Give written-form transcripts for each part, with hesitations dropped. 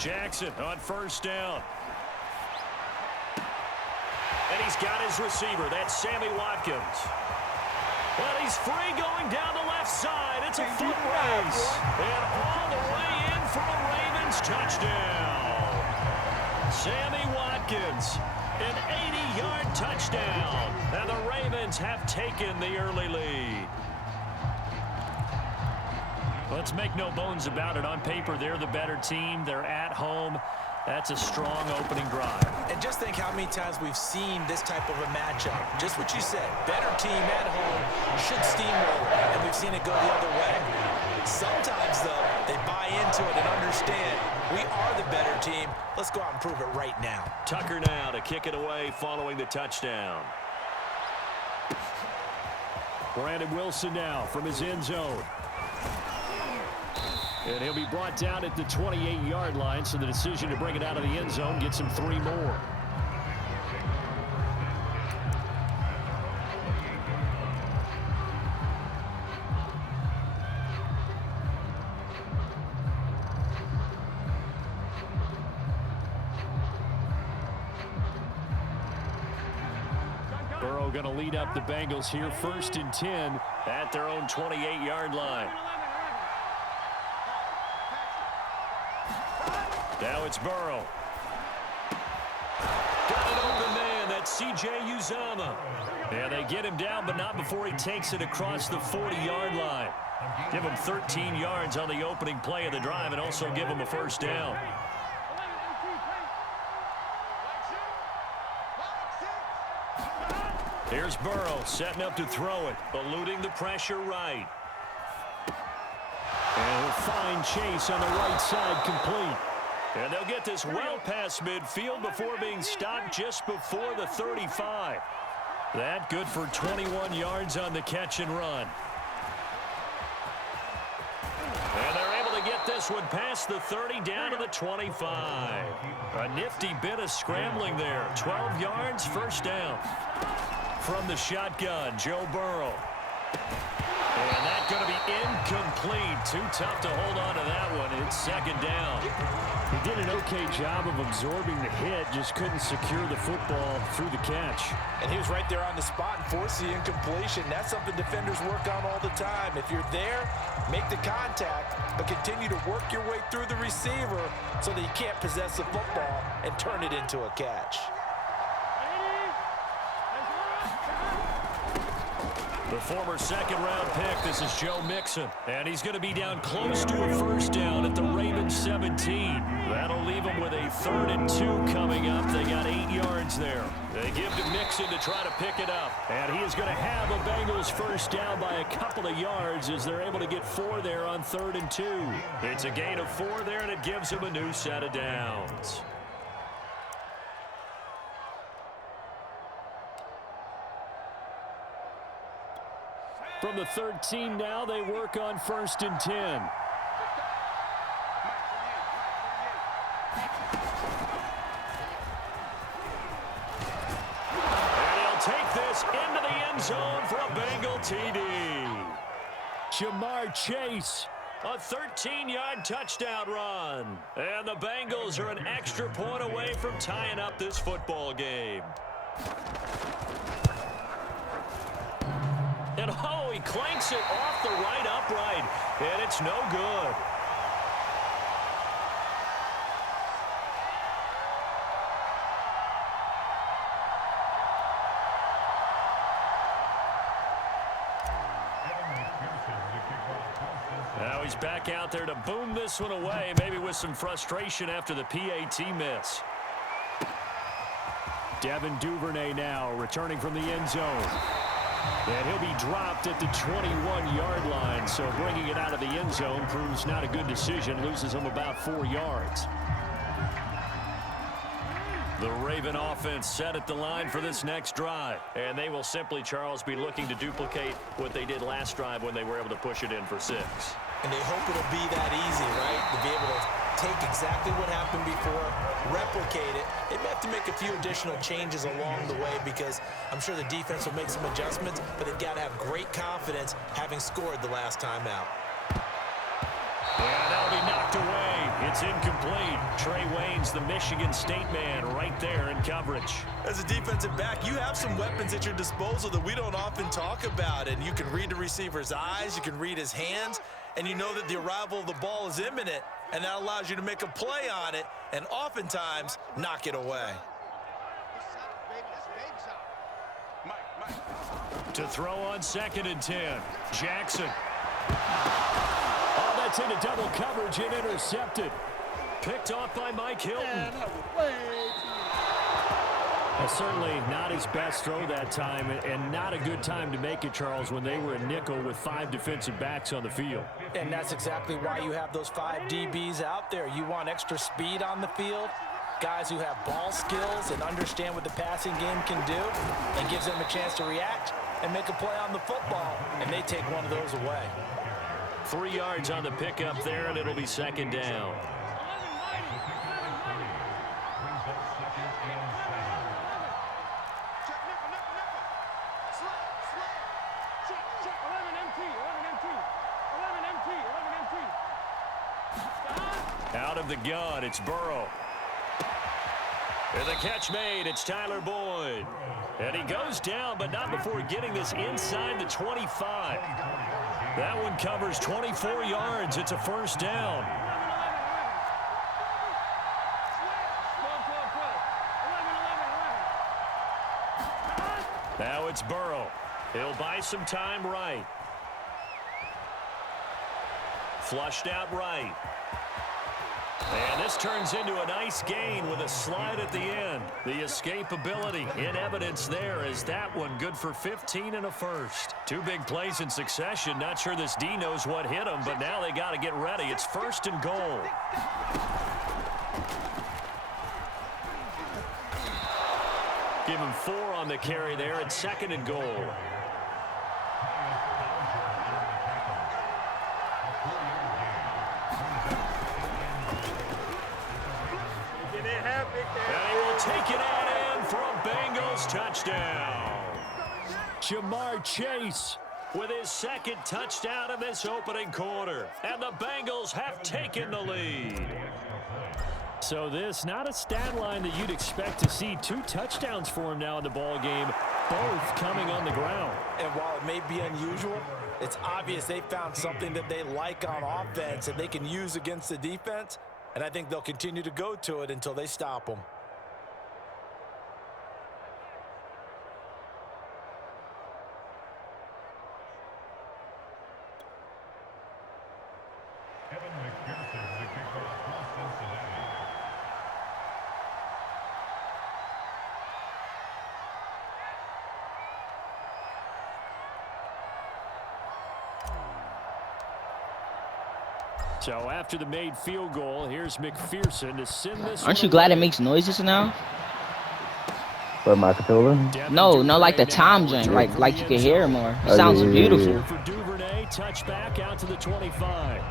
Jackson on first down. And he's got his receiver. That's Sammy Watkins. Well, he's free going down the left side. It's a foot race. And all the way in for a Ravens touchdown. Sammy Watkins, an 80-yard touchdown. And the Ravens have taken the early lead. Let's make no bones about it. On paper, they're the better team. They're at home. That's a strong opening drive. And just think how many times we've seen this type of a matchup. Just what you said, better team at home should steamroll, and we've seen it go the other way. Sometimes, though, they buy into it and understand we are the better team. Let's go out and prove it right now. Tucker now to kick it away following the touchdown. Brandon Wilson now from his end zone. And he'll be brought down at the 28-yard line, so the decision to bring it out of the end zone gets him 3 more. Burrow going to lead up the Bengals here, 1st and 10 at their own 28-yard line. Now it's Burrow. Got an open man. That's C.J. Uzomah. And they get him down, but not before he takes it across the 40-yard line. Give him 13 yards on the opening play of the drive and also give him a first down. Here's Burrow setting up to throw it, eluding the pressure right. And he'll find Chase on the right side complete. And they'll get this well past midfield before being stopped just before the 35. That good for 21 yards on the catch and run. And they're able to get this one past the 30 down to the 25. A nifty bit of scrambling there. 12 yards, first down. From the shotgun, Joe Burrow. And that's going to be incomplete. Too tough to hold on to that one. It's second down. He did an okay job of absorbing the hit, just couldn't secure the football through the catch. And he was right there on the spot and forced the incompletion. That's something defenders work on all the time. If you're there, make the contact, but continue to work your way through the receiver so that you can't possess the football and turn it into a catch. The former second-round pick, this is Joe Mixon. And he's going to be down close to a first down at the Ravens 17. That'll leave them with a 3rd and 2 coming up. They got 8 yards there. They give to Mixon to try to pick it up. And he is going to have a Bengals first down by a couple of yards as they're able to get 4 there on 3rd and 2. It's a gain of 4 there, and it gives them a new set of downs. From the 13 now, they work on 1st and 10. And he'll take this into the end zone for a Bengal TD. Jamar Chase. A 13-yard touchdown run. And the Bengals are an extra point away from tying up this football game. And oh, he clanks it off the right upright. And it's no good. Now he's back out there to boom this one away, maybe with some frustration after the PAT miss. Devin Duvernay now returning from the end zone. And he'll be dropped at the 21-yard line, so bringing it out of the end zone proves not a good decision, loses him about 4 yards. The Raven offense set at the line for this next drive. And they will simply, Charles, be looking to duplicate what they did last drive when they were able to push it in for 6. And they hope it'll be that easy, right? To be able to take exactly what happened before, replicate it. They may have to make a few additional changes along the way because I'm sure the defense will make some adjustments, but they've got to have great confidence having scored the last time out. And that'll be knocked away It's incomplete. Trey Wayne's the Michigan State man right there in coverage. As a defensive back, you have some weapons at your disposal that we don't often talk about. And you can read the receiver's eyes, you can read his hands, and you know that the arrival of the ball is imminent, and that allows you to make a play on it and oftentimes knock it away. To throw on 2nd and 10. Jackson. Oh, that's into double coverage and intercepted. Picked off by Mike Hilton. Certainly not his best throw that time, and not a good time to make it, Charles, when they were a nickel with 5 defensive backs on the field. And that's exactly why you have those 5 DBs out there. You want extra speed on the field, guys who have ball skills and understand what the passing game can do, and gives them a chance to react and make a play on the football, and they take one of those away. 3 yards on the pickup there, and it'll be 2nd down. Out of the gun, it's Burrow. And the catch made, it's Tyler Boyd. And he goes down, but not before getting this inside the 25. That one covers 24 yards. It's a 1st down. Now it's Burrow. He'll buy some time right. Flushed out right. And this turns into a nice gain with a slide at the end. The escapability in evidence there is that one good for 15 and a 1st. 2 big plays in succession. Not sure this D knows what hit him, but now they got to get ready. It's 1st and goal. Give him 4 on the carry there at 2nd and goal. And he will take it on in for a Bengals touchdown. Jamar Chase with his 2nd touchdown in this opening quarter. And the Bengals have taken the lead. So this, not a stat line that you'd expect to see. 2 touchdowns for him now in the ball game, both coming on the ground. And while it may be unusual, it's obvious they found something that they like on offense and they can use against the defense. And I think they'll continue to go to it until they stop them. So after the made field goal, here's McPherson to send this. Aren't you glad it makes noises now? For my controller? No, like the time jam, like you can hear it more. It sounds beautiful. For Duvernay, touchback out to the 25.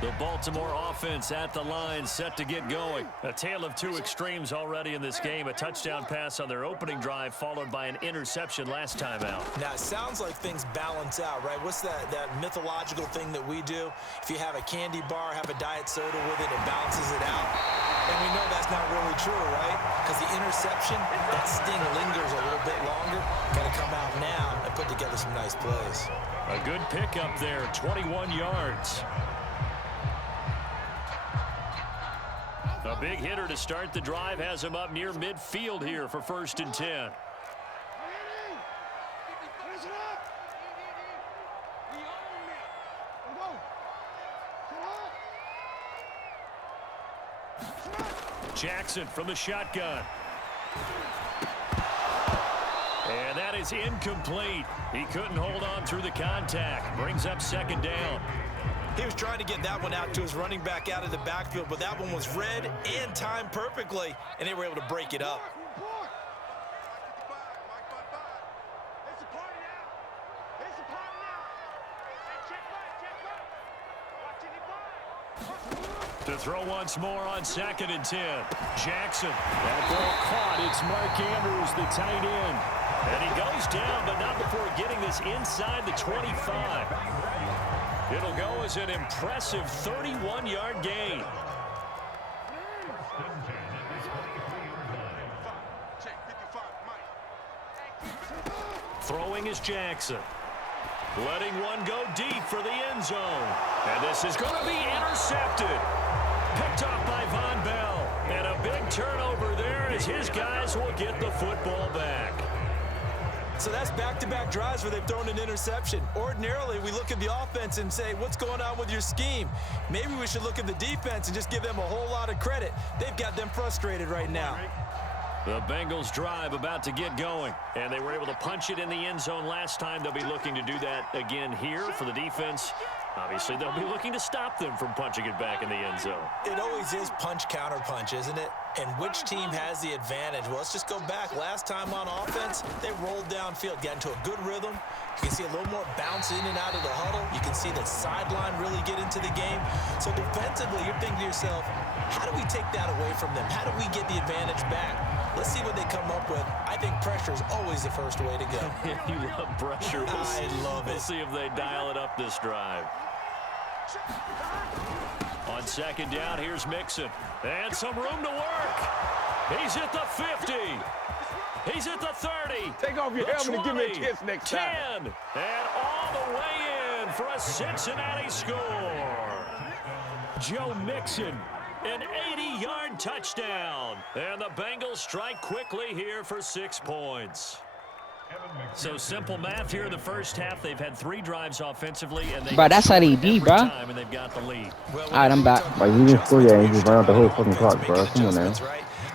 The Baltimore offense at the line, set to get going. A tale of 2 extremes already in this game. A touchdown pass on their opening drive, followed by an interception last time out. Now, it sounds like things balance out, right? What's that mythological thing that we do? If you have a candy bar, have a diet soda with it, it balances it out. And we know that's not really true, right? Because the interception, that sting lingers a little bit longer. Got to come out now and put together some nice plays. A good pickup there, 21 yards. A big hitter to start the drive has him up near midfield here for 1st and 10. Jackson from the shotgun. And that is incomplete. He couldn't hold on through the contact. Brings up 2nd down. He was trying to get that one out to his running back out of the backfield, but that one was read and timed perfectly, and they were able to break it up. To throw once more on 2nd and 10. Jackson. That ball caught. It's Mark Andrews, the tight end. And he goes down, but not before getting this inside the 25. It'll go as an impressive 31-yard gain. Throwing is Jackson. Letting one go deep for the end zone. And this is going to be intercepted. Picked off by Von Bell. And a big turnover there as his guys will get the football back. So that's back-to-back drives where they've thrown an interception. Ordinarily, we look at the offense and say, what's going on with your scheme? Maybe we should look at the defense and just give them a whole lot of credit. They've got them frustrated right now. The Bengals drive about to get going, and they were able to punch it in the end zone last time. They'll be looking to do that again here for the defense. Obviously, they'll be looking to stop them from punching it back in the end zone. It always is punch-counter-punch, isn't it? And which team has the advantage? Well, let's just go back. Last time on offense, they rolled downfield, got into a good rhythm. You can see a little more bounce in and out of the huddle. You can see the sideline really get into the game. So defensively, you're thinking to yourself, how do we take that away from them? How do we get the advantage back? Let's see what they come up with. I think pressure is always the first way to go. You love pressure. I love it. We'll see if they dial it up this drive. On second down, here's Mixon. And some room to work. He's at the 50. He's at the 30. Take off your helmet and give me a kiss next 10. time. And all the way in for a Cincinnati score. Joe Mixon, an 80-yard touchdown. And the Bengals strike quickly here for 6 points. So simple math here in the first half. They've had 3 drives offensively, and that's how they be, bro. And they've got the lead. All right, I'm back. Like, you didn't score yet, you just ran out the whole fucking clock, bro. Come on now.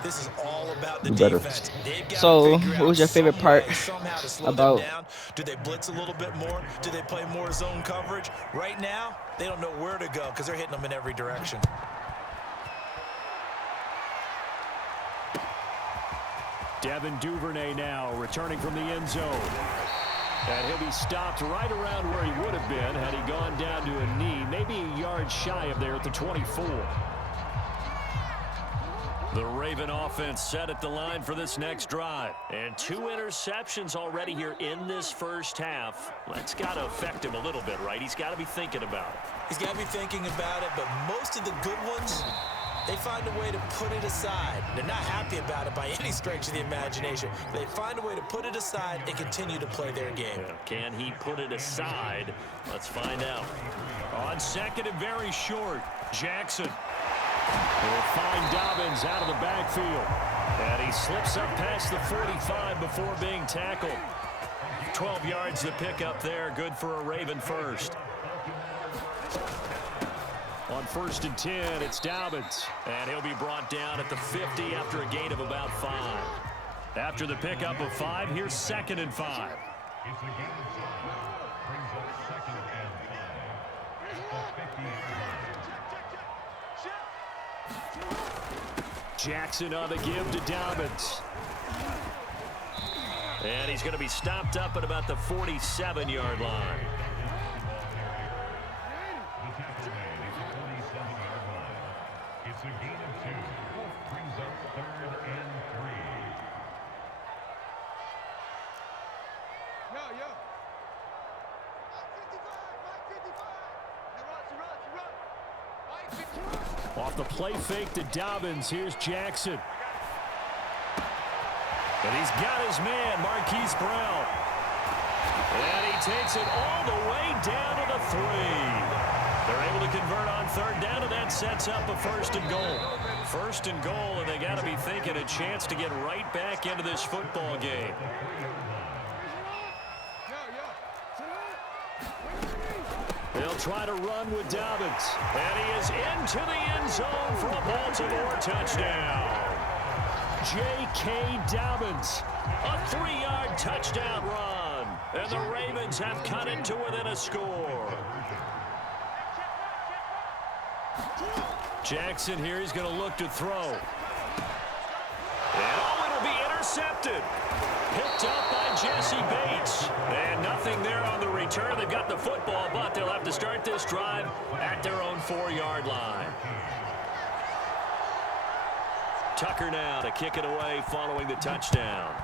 This is all about the You better. defense. So, what was your favorite part about? Do they blitz a little bit more? Do they play more zone coverage? Right now, they don't know where to go because they're hitting them in every direction. Devin Duvernay now returning from the end zone. And he'll be stopped right around where he would have been had he gone down to a knee, maybe a yard shy of there at the 24. The Raven offense set at the line for this next drive. And 2 interceptions already here in this first half. That's got to affect him a little bit, right? He's got to be thinking about it. He's got to be thinking about it, but most of the good ones, they find a way to put it aside. They're not happy about it by any stretch of the imagination. They find a way to put it aside and continue to play their game. Yeah, can he put it aside? Let's find out. On second and very short, Jackson will find Dobbins out of the backfield. And he slips up past the 45 before being tackled. 12 yards to pick up there. Good for a Raven first. On 1st and 10, it's Dobbins. And he'll be brought down at the 50 after a gain of about 5. After the pickup of 5, here's 2nd and 5. Jackson on the give to Dobbins. And he's going to be stopped up at about the 47-yard line. It's a gain of 2. Brings up 3rd and 3. Yo. Off the play fake to Dobbins, here's Jackson. And he's got his man, Marquise Brown. And he takes it all the way down to the 3. They're able to convert on 3rd down, and that sets up a 1st and goal. 1st and goal, and they got to be thinking a chance to get right back into this football game. They'll try to run with Dobbins. And he is into the end zone for a Baltimore touchdown. J.K. Dobbins, a 3-yard touchdown run. And the Ravens have cut it to within a score. Jackson here, he's going to look to throw. And it'll be intercepted. Picked up by Jesse Bates. And nothing there on the return. They've got the football, but they'll have to start this drive at their own 4-yard line. Tucker now to kick it away following the touchdown.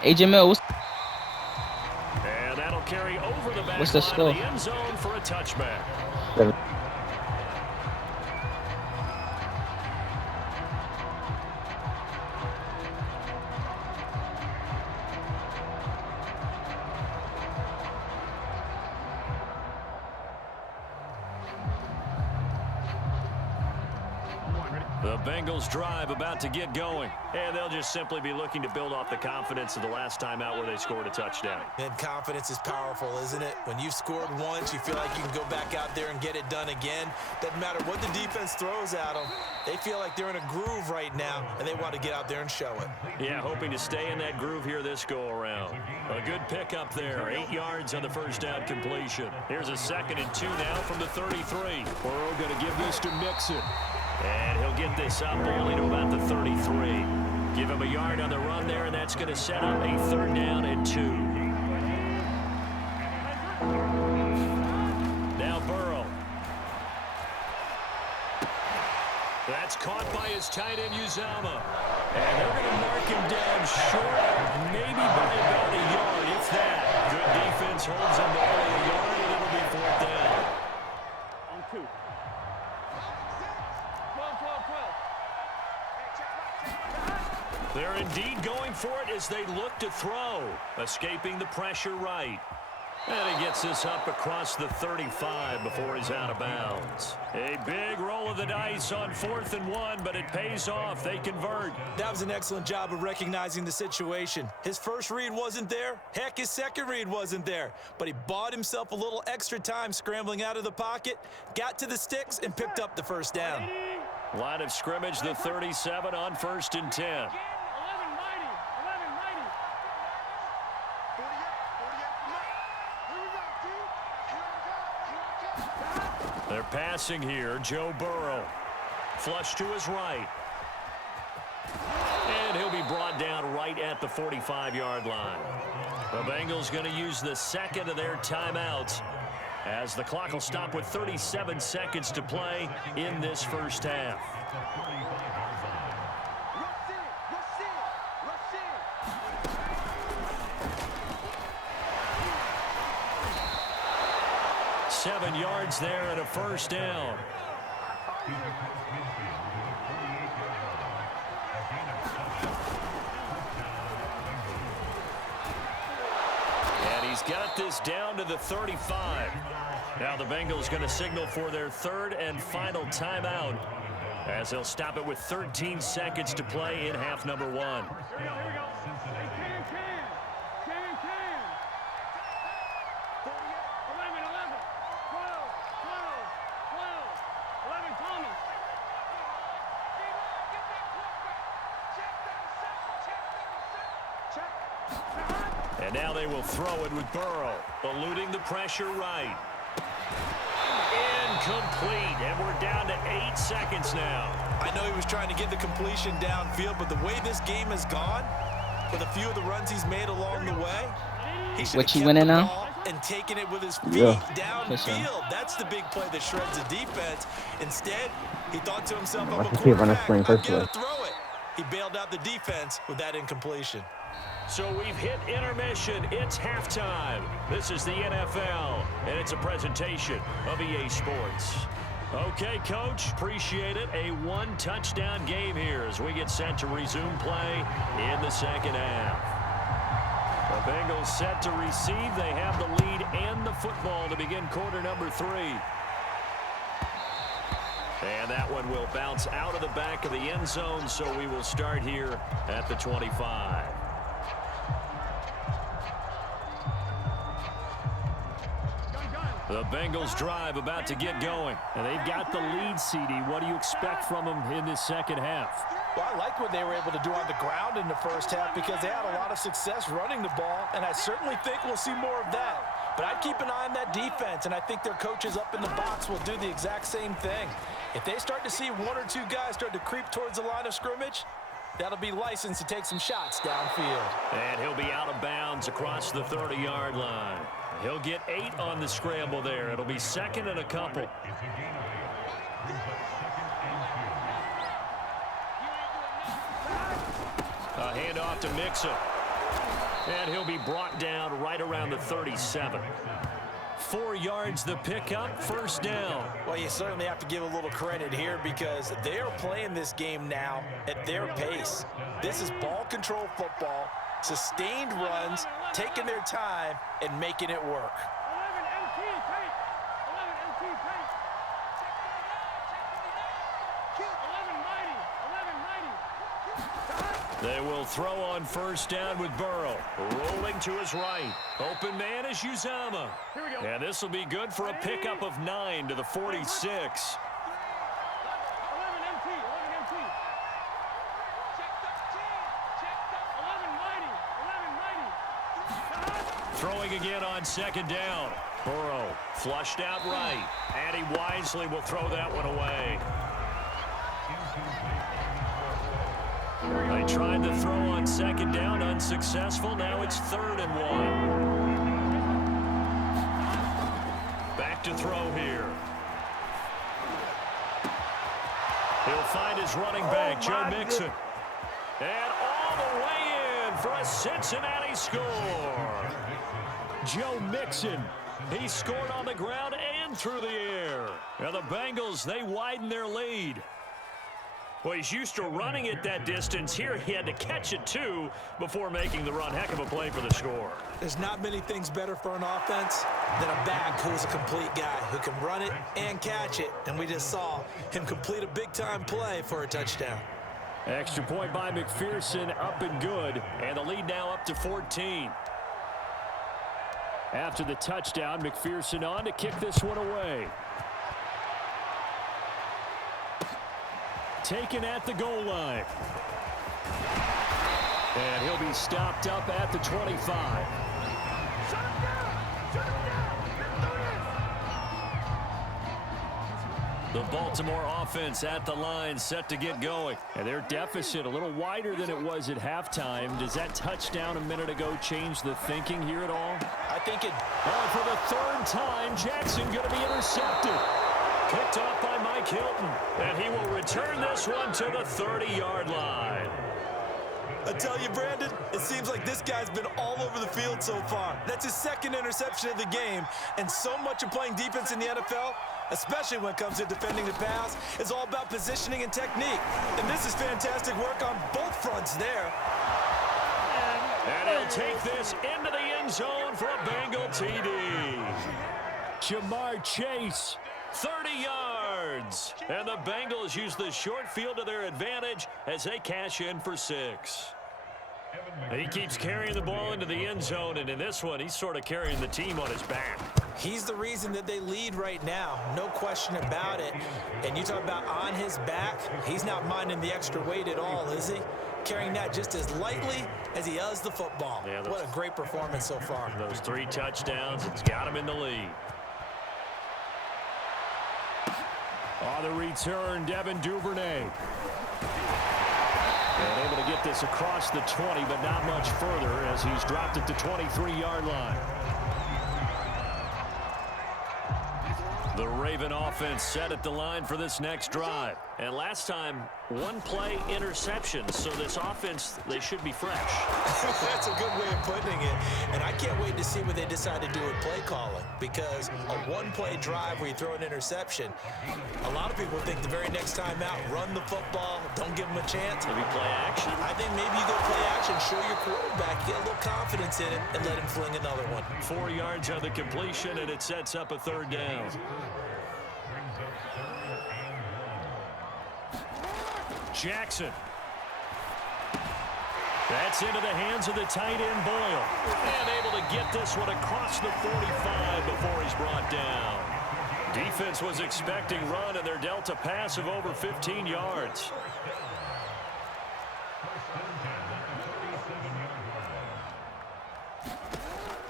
Hey, Jamil, And that'll carry over the back what's the line score? of the end zone for a touchback. The Bengals drive about to get going. And they'll just simply be looking to build off the confidence of the last time out where they scored a touchdown. And confidence is powerful, isn't it? When you've scored once, you feel like you can go back out there and get it done again. Doesn't matter what the defense throws at them. They feel like they're in a groove right now, and they want to get out there and show it. Yeah, hoping to stay in that groove here this go-around. A good pickup there. 8 yards on the first down completion. Here's a 2nd and 2 now from the 33. Burrow going to give this to Mixon. And he'll get this up only to about the 33. Give him a yard on the run there, and that's going to set up a 3rd down and 2. Now Burrow. That's caught by his tight end, Uzama. And they're going to mark him down short, maybe by about a yard, if that. Good defense holds him to only a yard, and it'll be 4th down. On 2. 12. They're indeed going for it as they look to throw, escaping the pressure right. And he gets this up across the 35 before he's out of bounds. A big roll of the dice on 4th and 1, but it pays off. They convert. That was an excellent job of recognizing the situation. His first read wasn't there. Heck, his second read wasn't there. But he bought himself a little extra time scrambling out of the pocket, got to the sticks, and picked up the 1st down. Line of scrimmage, the 37 on 1st and 10. They're passing here. Joe Burrow. Flush to his right. And he'll be brought down right at the 45-yard line. The Bengals going to use the 2nd of their timeouts as the clock will stop with 37 seconds to play in this first half. 7 yards there and a 1st down. And he's got this down to the 35. Now the Bengals going to signal for their 3rd and final timeout as they'll stop it with 13 seconds to play in half number 1. And now they will throw it with Burrow, eluding the pressure right. Incomplete, and we're down to 8 seconds now. I know he was trying to get the completion downfield, but the way this game has gone, with a few of the runs he's made along the way, he should have kept the ball and taken it with his feet downfield. That's the big play that shreds the defense. Instead, he thought to himself, I'm a quarterback, I'm going to throw it. He bailed out the defense with that incompletion. So we've hit intermission. It's halftime. This is the NFL, and it's a presentation of EA Sports. Okay, Coach, appreciate it. A 1-touchdown game here as we get set to resume play in the 2nd half. The Bengals set to receive. They have the lead and the football to begin quarter number 3. And that one will bounce out of the back of the end zone, so we will start here at the 25. The Bengals drive about to get going. And they've got the lead, CD. What do you expect from them in this 2nd half? Well, I like what they were able to do on the ground in the first half because they had a lot of success running the ball, and I certainly think we'll see more of that. But I'd keep an eye on that defense, and I think their coaches up in the box will do the exact same thing. If they start to see 1 or 2 guys start to creep towards the line of scrimmage, that'll be licensed to take some shots downfield. And he'll be out of bounds across the 30-yard line. He'll get 8 on the scramble there. It'll be 2nd and a couple. A handoff to Mixon. And he'll be brought down right around the 37. 4 yards the pickup, first down. Well, you certainly have to give a little credit here because they're playing this game now at their pace. This is ball control football, sustained runs, taking their time, and making it work. 11 MT paint. 11 MT paint. 11 mighty. 11 mighty. They will throw on first down with Burrow. Rolling to his right. Open man is Uzama. Here we go. And this will be good for a pickup of 9 to the 46. 11 MT. 11 MT. 11 mighty. 11 mighty. Throwing again on second down. Burrow flushed out right. And he wisely will throw that one away. They tried to throw on second down, unsuccessful. Now it's 3rd and 1. Back to throw here. He'll find his running back, Joe Mixon. And all the way in for a Cincinnati score. Joe Mixon. He scored on the ground and through the air. And the Bengals, they widen their lead. Well, he's used to running it that distance. Here he had to catch it, too, before making the run. Heck of a play for the score. There's not many things better for an offense than a back who's a complete guy who can run it and catch it. And we just saw him complete a big-time play for a touchdown. Extra point by McPherson, up and good. And the lead now up to 14. After the touchdown, McPherson on to kick this one away. Taken at the goal line. And he'll be stopped up at the 25. Shut him down. Shut him down. The Baltimore offense at the line, set to get going. And their deficit a little wider than it was at halftime. Does that touchdown a minute ago change the thinking here at all? I think it... Oh, for the 3rd time, Jackson going to be intercepted. Picked off by Mike Hilton. And he will return this one to the 30-yard line. I tell you, Brandon, it seems like this guy's been all over the field so far. That's his 2nd interception of the game. And so much of playing defense in the NFL, especially when it comes to defending the pass, is all about positioning and technique. And this is fantastic work on both fronts there. And he'll take this into the end zone for a Bengal TD. Jamar Chase. 30 yards. And the Bengals use the short field to their advantage as they cash in for 6. He keeps carrying the ball into the end zone, and in this one, he's sort of carrying the team on his back. He's the reason that they lead right now, no question about it. And you talk about on his back, he's not minding the extra weight at all, is he? Carrying that just as lightly as he does the football. Yeah, what a great performance so far. Those 3 touchdowns, it's got him in the lead. On the return, Devin Duvernay. And able to get this across the 20, but not much further as he's dropped at the 23-yard line. The Raven offense set at the line for this next drive. And last time, 1-play interception. So this offense, they should be fresh. That's a good way of putting it. And I can't wait to see what they decide to do with play calling. Because a 1-play drive where you throw an interception, a lot of people think the very next time out, run the football, don't give them a chance. Maybe play action. I think maybe you go play action, show your quarterback, get a little confidence in it, and let him fling another one. 4 yards on the completion, and it sets up a 3rd down. Jackson. That's into the hands of the tight end, Boyle. And able to get this one across the 45 before he's brought down. Defense was expecting run, and they're dealt a pass of over 15 yards.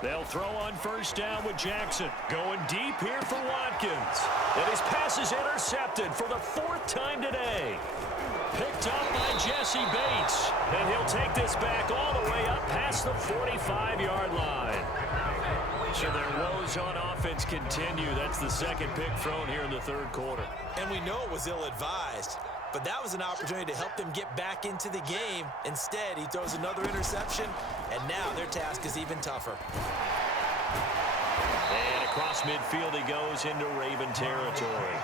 They'll throw on first down with Jackson. Going deep here for Watkins. And his pass is intercepted for the 4th time today. Picked up by Jesse Bates. And he'll take this back all the way up past the 45-yard line. So their woes on offense continue. That's the 2nd pick thrown here in the 3rd quarter. And we know it was ill-advised. but that was an opportunity to help them get back into the game. Instead, he throws another interception, and now their task is even tougher. And across midfield he goes into Raven territory.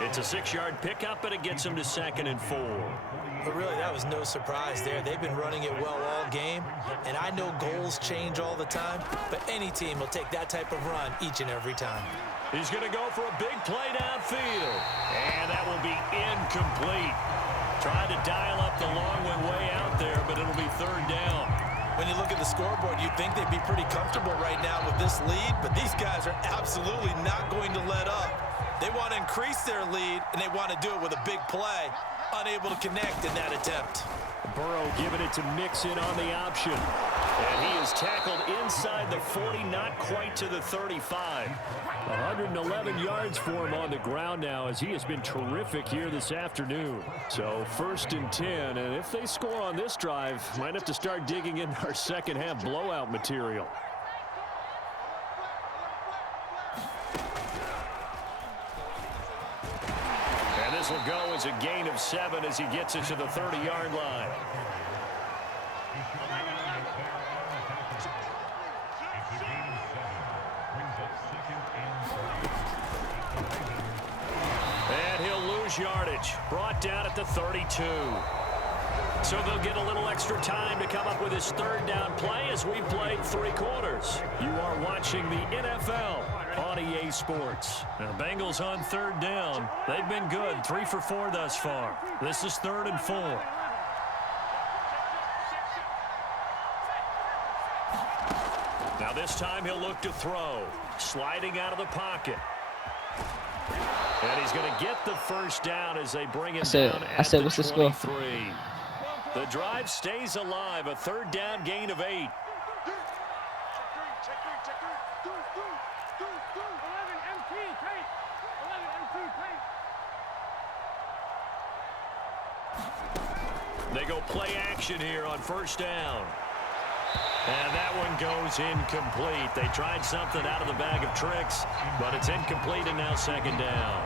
It's a 6-yard pickup, but it gets him to 2nd and 4. But really, that was no surprise there. They've been running it well all game, and I know goals change all the time, but any team will take that type of run each and every time. He's going to go for a big play downfield, and that will be incomplete. Tried to dial up the long way out there, but it'll be 3rd down. When you look at the scoreboard, you'd think they'd be pretty comfortable right now with this lead, but these guys are absolutely not going to let up. They want to increase their lead, and they want to do it with a big play. Unable to connect in that attempt. Burrow giving it to Mixon on the option. And he is tackled inside the 40, not quite to the 35. 111 yards for him on the ground now, as he has been terrific here this afternoon. So 1st and 10, and if they score on this drive, might have to start digging in our second-half blowout material. And this will go as a gain of 7 as he gets it to the 30-yard line. And he'll lose yardage. Brought down at the 32. So they'll get a little extra time to come up with his 3rd down play as we played 3 quarters. You are watching the NFL on EA Sports. Now, Bengals on 3rd down. They've been good, 3 for 4 thus far. This is 3rd and 4. Now this time he'll look to throw. Sliding out of the pocket. And he's going to get the 1st down as they bring him down at the 23. The drive stays alive. A 3rd down gain of 8. 11 MT tape. 11 MT tape. They go play action here on 1st down. And that one goes incomplete. They tried something out of the bag of tricks, but it's incomplete and now 2nd down.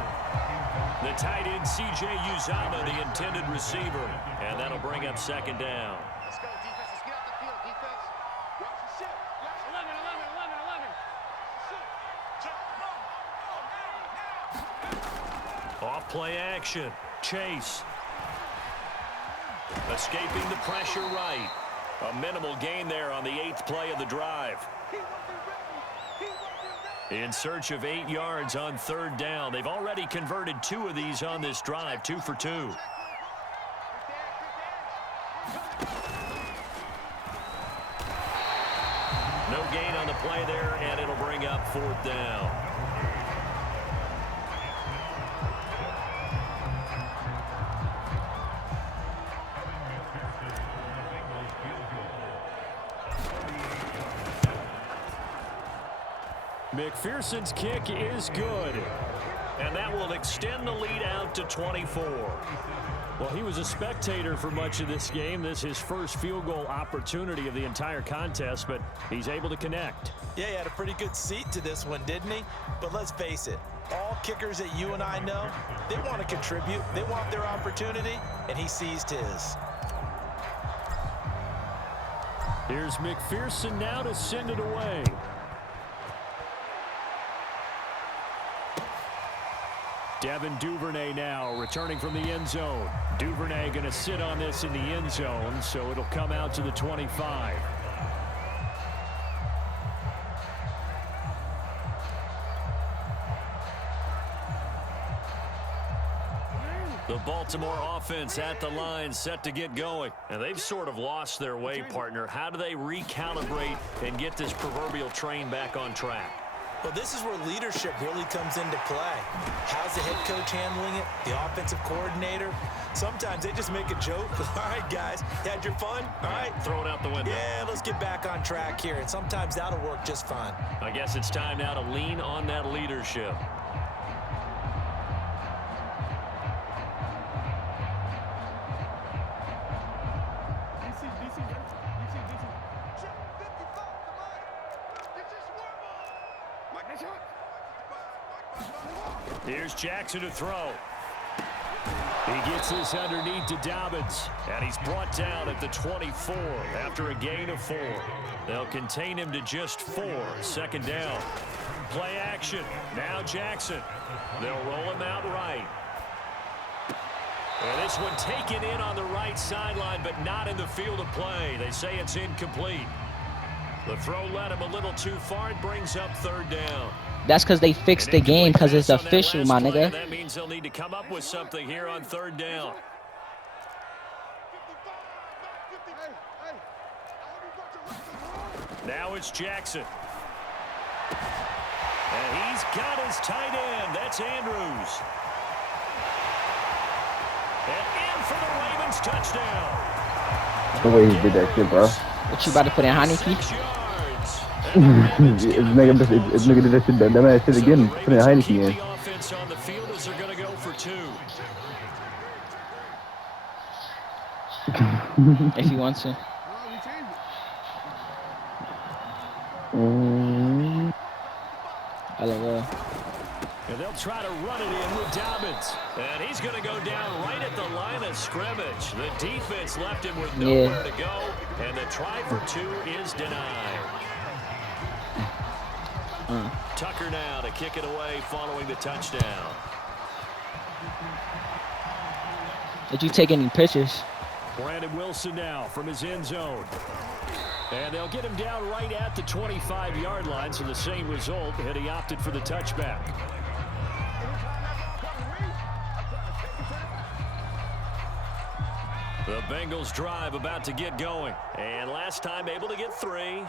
The tight end, C.J. Uzama, the intended receiver, and that'll bring up 2nd down. Let's go, defense. Let's get out the field, defense. Watch the shit. 11, 11, 11. Off play action. Chase. Escaping the pressure right. A minimal gain there on the 8th play of the drive. In search of 8 yards on 3rd down. They've already converted 2 of these on this drive, 2 for 2. No gain on the play there, and it'll bring up 4th down. McPherson's kick is good. And that will extend the lead out to 24. Well, he was a spectator for much of this game. This is his first field goal opportunity of the entire contest, but he's able to connect. Yeah, he had a pretty good seat to this one, didn't he? But let's face it, all kickers that you and I know, they want to contribute. They want their opportunity, and he seized his. Here's McPherson now to send it away. Devin Duvernay now returning from the end zone. Duvernay going to sit on this in the end zone, so it'll come out to the 25. The Baltimore offense at the line, set to get going. And they've sort of lost their way, partner. How do they recalibrate and get this proverbial train back on track? Well, this is where leadership really comes into play. How's the head coach handling it? The offensive coordinator? Sometimes they just make a joke. All right, guys, you had your fun? All right. Throw it out the window. Yeah, let's get back on track here. And sometimes that'll work just fine. I guess it's time now to lean on that leadership. Here's Jackson to throw. He gets this underneath to Dobbins, and he's brought down at the 24 after a gain of 4. They'll contain him to just 4. Second down. Play action. Now Jackson. They'll roll him out right. And this one taken in on the right sideline, but not in the field of play. They say it's incomplete. The throw led him a little too far. It brings up third down. That's because they fixed the game because it's official, my nigga. That means they'll need to come up with something here on third down. Now it's Jackson. And he's got his tight end. That's Andrews. And in for the Ravens touchdown. The way he did that shit, bro. What you about to put in Heineke? 6 yards. It's nigga did that shit, that ass shit again. Put in Heineke in. The offense on the field as they're going to go for 2. If he wants to. LOL. And they'll try to run it in with Dobbins. And he's going to go down right at the line of scrimmage. The defense left him with nowhere to go. And the try for 2 is denied. Tucker now to kick it away following the touchdown. Did you take any pictures? Brandon Wilson now from his end zone. And they'll get him down right at the 25-yard line, so the same result, and he opted for the touchback. The Bengals drive about to get going. And last time able to get 3.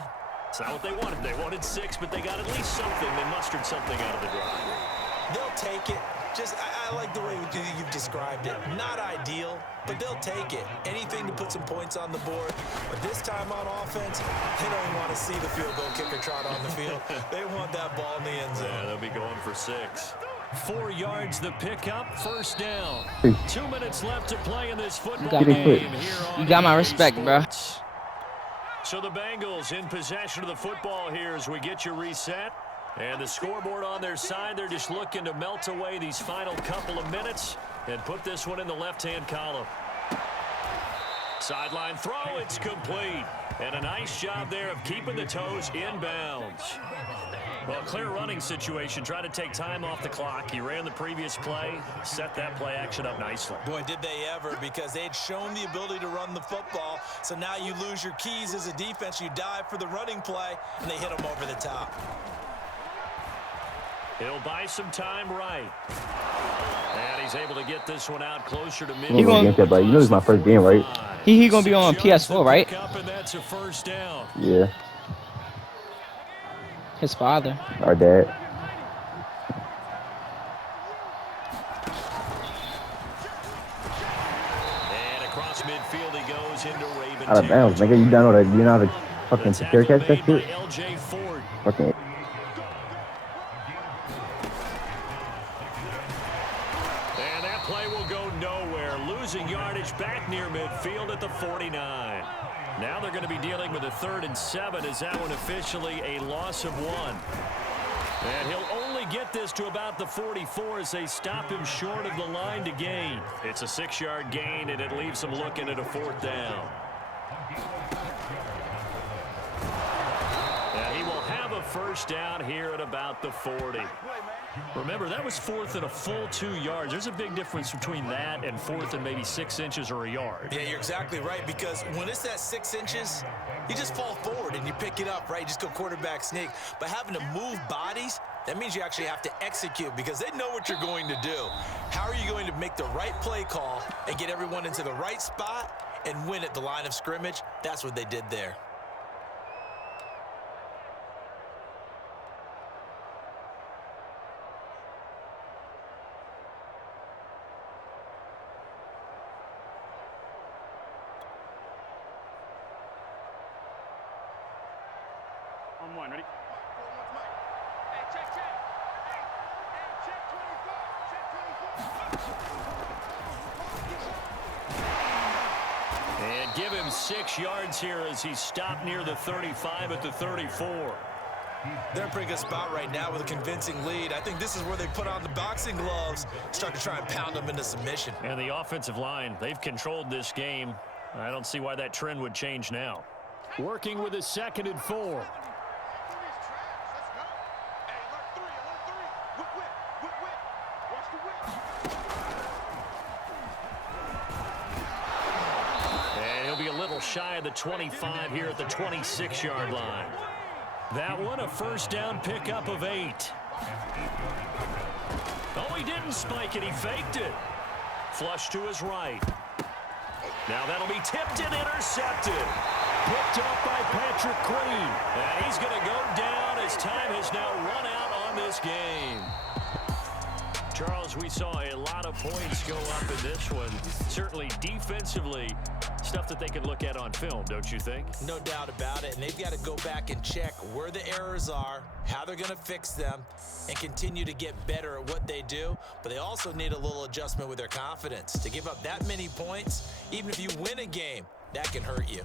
It's not what they wanted. They wanted 6, but they got at least something. They mustered something out of the drive. They'll take it. Just, I like the way you've described it. Not ideal, but they'll take it. Anything to put some points on the board. But this time on offense, they don't even want to see the field goal kicker trot on the field. They want that ball in the end zone. Yeah, they'll be going for 6. 4 yards the pickup, first down. 2 minutes left to play in this football game. You got my respect, bro. So the Bengals in possession of the football here as we get you reset. And the scoreboard on their side, they're just looking to melt away these final couple of minutes and put this one in the left-hand column. Sideline throw, it's complete. And a nice job there of keeping the toes in bounds. Well, clear running situation, trying to take time off the clock. He ran the previous play, set that play action up nicely. Boy, did they ever, because they'd shown the ability to run the football. So now you lose your keys as a defense. You dive for the running play, and they hit them over the top. He'll buy some time right. And he's able to get this one out closer to mid. You know this is my first game, right? He gonna be on PS4, right? And that's a first down. Yeah. His father. Our dad. And across midfield he goes into Raven. Out of bounds, nigga. You don't know that. You know how to fucking secure catch that shit? LJ Ford. Fucking. And that play will go nowhere. Losing yardage back near midfield at the 49. Now they're going to be dealing with a 3rd and 7. Is that one officially a loss of 1? And he'll only get this to about the 44 as they stop him short of the line to gain. It's a 6-yard gain, and it leaves them looking at a 4th down. And he will have a first down here at about the 40. Remember, that was 4th and a full 2 yards. There's a big difference between that and 4th and maybe 6 inches or a yard. Yeah, you're exactly right, because when it's that 6 inches, you just fall forward and you pick it up, right? Just go quarterback sneak. But having to move bodies, that means you actually have to execute because they know what you're going to do. How are you going to make the right play call and get everyone into the right spot and win at the line of scrimmage? That's what they did there. On 1, ready? And give him 6 yards here as he stopped near the 35 at the 34. They're in a pretty good spot right now with a convincing lead. I think this is where they put on the boxing gloves, start to try and pound them into submission. And the offensive line, they've controlled this game. I don't see why that trend would change now. Working with a 2nd and 4. And he'll be a little shy of the 25 here at the 26-yard line. That one a first down pickup of 8. Oh, he didn't spike it. He faked it. Flush to his right. Now that'll be tipped and intercepted. Picked up by Patrick Queen. And he's going to go down as time has now run out on this game. Charles, we saw a lot of points go up in this one. Certainly defensively, stuff that they can look at on film, don't you think? No doubt about it, and they've got to go back and check where the errors are, how they're going to fix them, and continue to get better at what they do. But they also need a little adjustment with their confidence. To give up that many points, even if you win a game, that can hurt you.